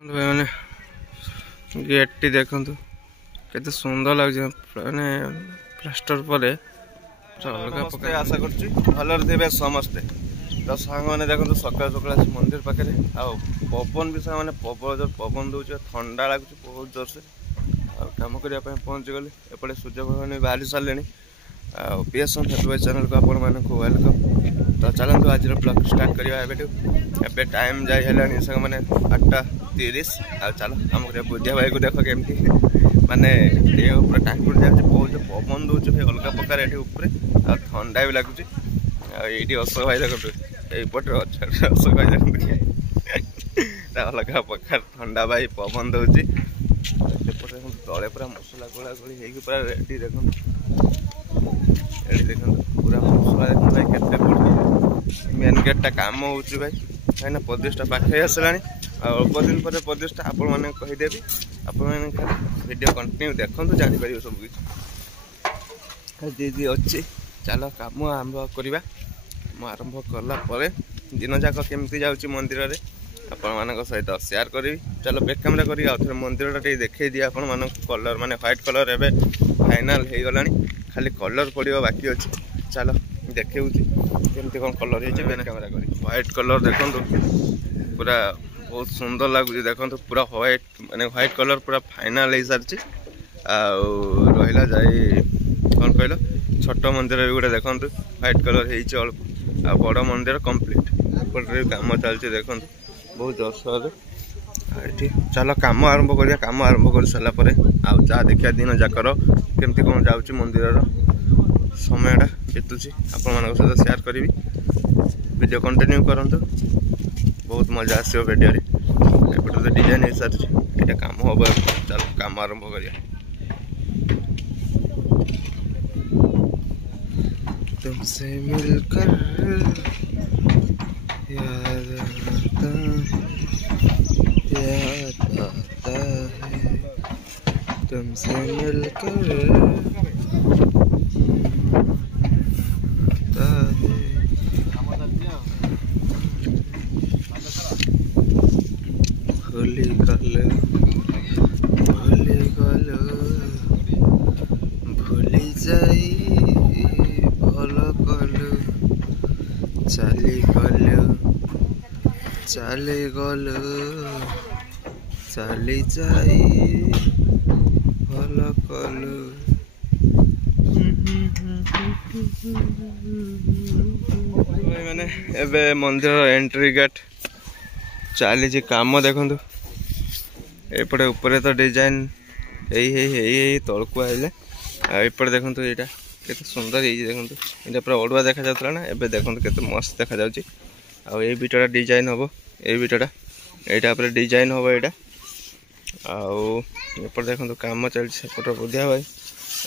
मैंने gate T देखु केते सुंदर लगे मैंने प्लास्टर पर अलग आशा कर समस्ते तो सांग मैंने देखो सकाल सकाल मंदिर पाखे पवन भी सांग प्रबल जोर पवन दूचे ठंडा लगुच बहुत जोर से कम करने पहुँची गली एपटे सूर्य भगवान भी बाहरी सारे पीएसएम फेसबुक चैनल को आपण मानक वेलकम। तो चलते आज ब्लॉग स्टार्ट करवा टाइम जाए सांग मैंने 8:30 चलो आम बुद्धिया भाई को देख केमती माने देह पूरा टाइम पड़ जाए बहुत पवन दूचे अलग प्रकार ये ठंडा भी लगुच ये अशोक भाई देखते अशोक भाई देखते अलग प्रकार ठंडा भाई पवन दूसरी तले पूरा मसला गोला गोली पूरा रेडी देखो देख पूरा मसला देख भाई के मेन गेटा कम हो भाई कहीं प्रतिष्ठा पाखे आसला अल्प दिन पर प्रतिष्ठा आपण मैंने कहीदेवी आपण वीडियो कंटिन्यू देखो जापर सब किसी दीदी अच्छी चलो कम आरंभ करवा आरंभ कला दिन जाक केमती जाऊँगी मंदिर में आपण मान सहित शेयर करी चलो बैक कैमरा करी मंदिर देखे दिए आपण मान कलर माने व्हाइट कलर एवं फाइनाल हो गला खाली कलर पड़ो बाकी अच्छे चलो देखे केमती कौन कलर हो बैक कैमरा करी व्हाइट कलर देखो पूरा बहुत सुंदर लगुच देखो पूरा व्हाइट माने व्हाइट कलर पूरा फाइनाल हो सारी रहा जाए कौन कहल छोट मंदिर भी गोटे देखो व्हाइट कलर हो बड़ मंदिर कंप्लीट एपटे कम चलती देखो बहुत जोर ये चलो कम आरंभ करिया कम आरंभ कर सारा जा देखिया दिन जाकर केमती कौन जाऊँगी मंदिर समयटा बीतुची आपण मान सहित शेयर करी वीडियो कंटिन्यू करंतु बहुत मजा आसो वीडियो एपटे तो डिजाइन हो सारी ये कम हम चलो कम आरंभ करिया तुमसे मिलकर याद आता है तुमसे मिलकर भूली गल भूली जाई भल कल चली गल चली जाई भल कल मैंने एबे मंदिर एंट्री गेट चली काम देखु एपटे ऊपर तो डिजाइन यही तलकू आइले एपटे देखो यहाँ केते सुंदर देखो ये पूरा ओडुआ देखा जाता ना एबे देखो केते मस्त देखा जाउची आ ये बिटटा डिजाइन हम ये बिटटा यहाँ डिजाइन हम यहाँ आउट देखो कम चलती सेपट बुधिया भाई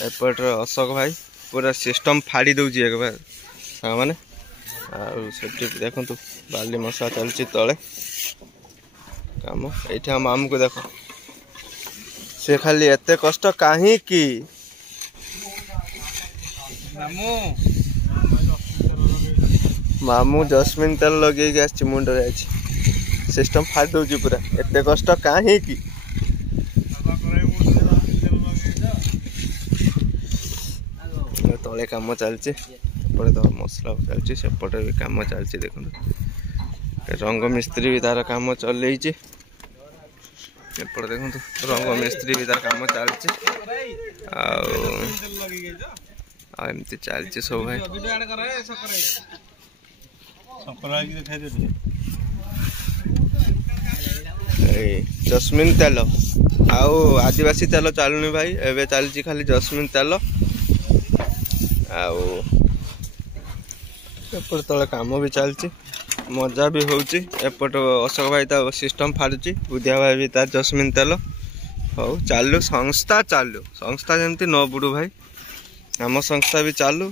एपट अशोक भाई पूरा सिस्टम फाड़ी दूची एक बार मैंने आठ देखो बाली मशा चलती तले कम ये मामू को देख से खाली एत कष्ट कहीं की मामू जस्मिन तेल लगे मुंडे सिस्टम फाड़ी दूची पूरा एत कष्ट कहीं की तले कम चलती तो मसला चलती सेपटे भी कम चलती देखो रंग मिस्त्री भी तार कम चल एपटे देखो रंग मिस्त्री भी तार कम चलती आमती चलती सब भाई जस्मिन तेल आउ आदिवासी तेल चलुनी भाई एवं चलती खाली जस्मिन तेल आपर तले कम भी चलती मजा भी होची एपट अशोक भाई ता सिस्टम फाड़ुची बुधिया भाई भी तार जस्मिन तेल हो चालू संस्था जमती न बुड़ू भाई आम संस्था भी चालू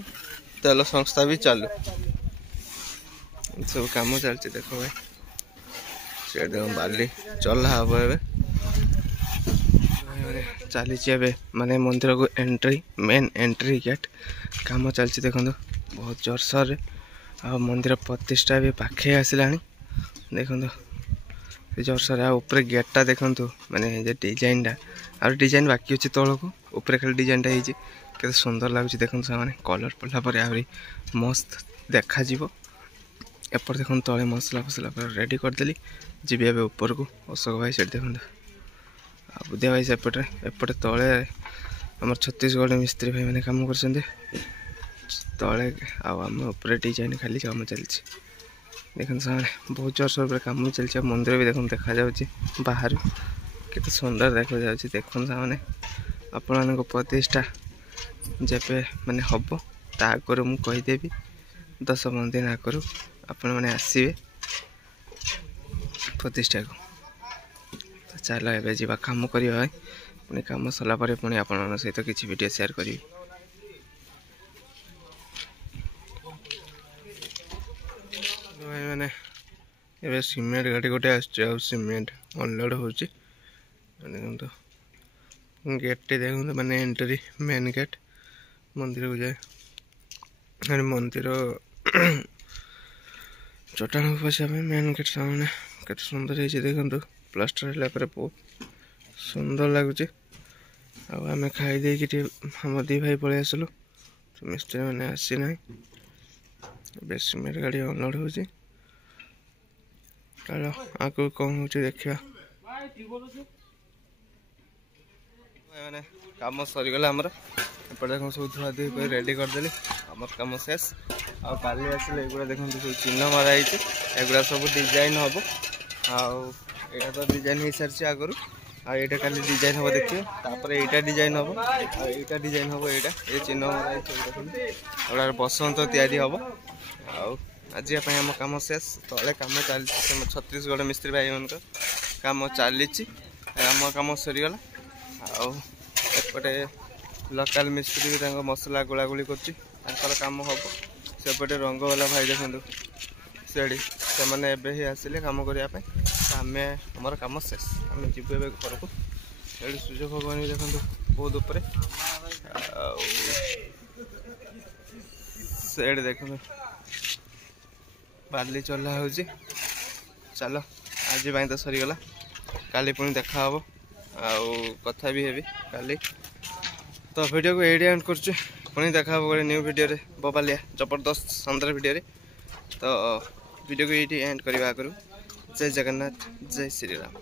तेल संस्था भी चालू सब कम चलती देखो भाई से देख बाली चला हम चली माने मंदिर को एंट्री मेन एंट्री गेट कम चलती देखो बहुत जोरसोर आ मंदिर प्रतिष्ठा भी पाखे आसला देखो जोरसोर ऊपर गेटा देखु माने डिजाइनटा और डिजाइन बाकी अच्छी तौक ऊपर खाली डिजाइनटा होते सुंदर लगुच देखो सामने कलर पड़ला आहरी मस्त देखा एपट देखो तले मसला फसला रेडी करदेली जी ए ऊपर को अशोक भाई से देखो बुधिया भाई सेपटे एपटे तले आम छत्तीसगढ़ मिस्त्री भाई मैंने कम कर तले आम ऊपर डिजाइन खाली कम चलती देखो सामने बहुत जोर सोर कम चलती मंदिर भी देखो देखा जाऊँगी बाहर केते सुंदर देखा जाऊँगी देखो सामने आपण प्रतिष्ठा जेबे माने हम ता आगर मुझदेवी 10-15 दिन आगर आपण मैंने आसवे प्रतिष्ठा को तो चलो एवं जी कम करवा पुणी कम सरला पुणी आपण सहित किसी वीडियो शेयर करी भाई मैंने ये सीमेंट गाड़ी गोटे आ सीमेंट अनलोड हो देखो गेट टी देखो माने एंट्री मेन गेट मंदिर को जाए मंदिर चट्टान पशा मेन गेट सामने केते सुंदर है देखो प्लास्टर है बहुत सुंदर लगुच आम खाई हम दी भाई पलि आसलु तो मिस्त्री मैंने आसी ना सीमेंट गाड़ी अनलोड हो चलो आगे कौन हो देखा मैंने कम सरीगला आमर एपटे देख सब धुआ धुई रेडी करदेली आम कम शेष आ काली आसिले एगुड़ा देखो सब चिन्ह मराई एगुड़ा सब डिजाइन हम आईटा तो डिजाइन हो सारी आगु आईटा खाली डिजाइन हम देखिए तापर एटा डिजाइन हम आईटा डिजाइन हम ये चिन्ह मराई बसंत तैयारी हम आज आम कम शेष तले कम चली छत्तीसगढ़ मिस्त्री भाई मान कम चली आम कम सरीगला आउटे लोकल मिस्त्री भी मसला गोलागोली कर कम हम सेपटे रंग वाला भाई देखो सेड़ी से ही आसिले कम करने आम आमर कम शेष आम जीव ए घर को ये सूर्य भगवान भी देखो बहुत उपर सेड देखो बाली चला हो चलो आज तो सरीगला काली पुणी देखा हम कथा भी हेबी काली तो वीडियो को एडी एंड कर पुणी देखा गोटे न्यू वीडियो रे बबालिया जबरदस्त शानदार वीडियो रे तो वीडियो को ये एंड करने आगु जय जगन्नाथ जय श्री राम।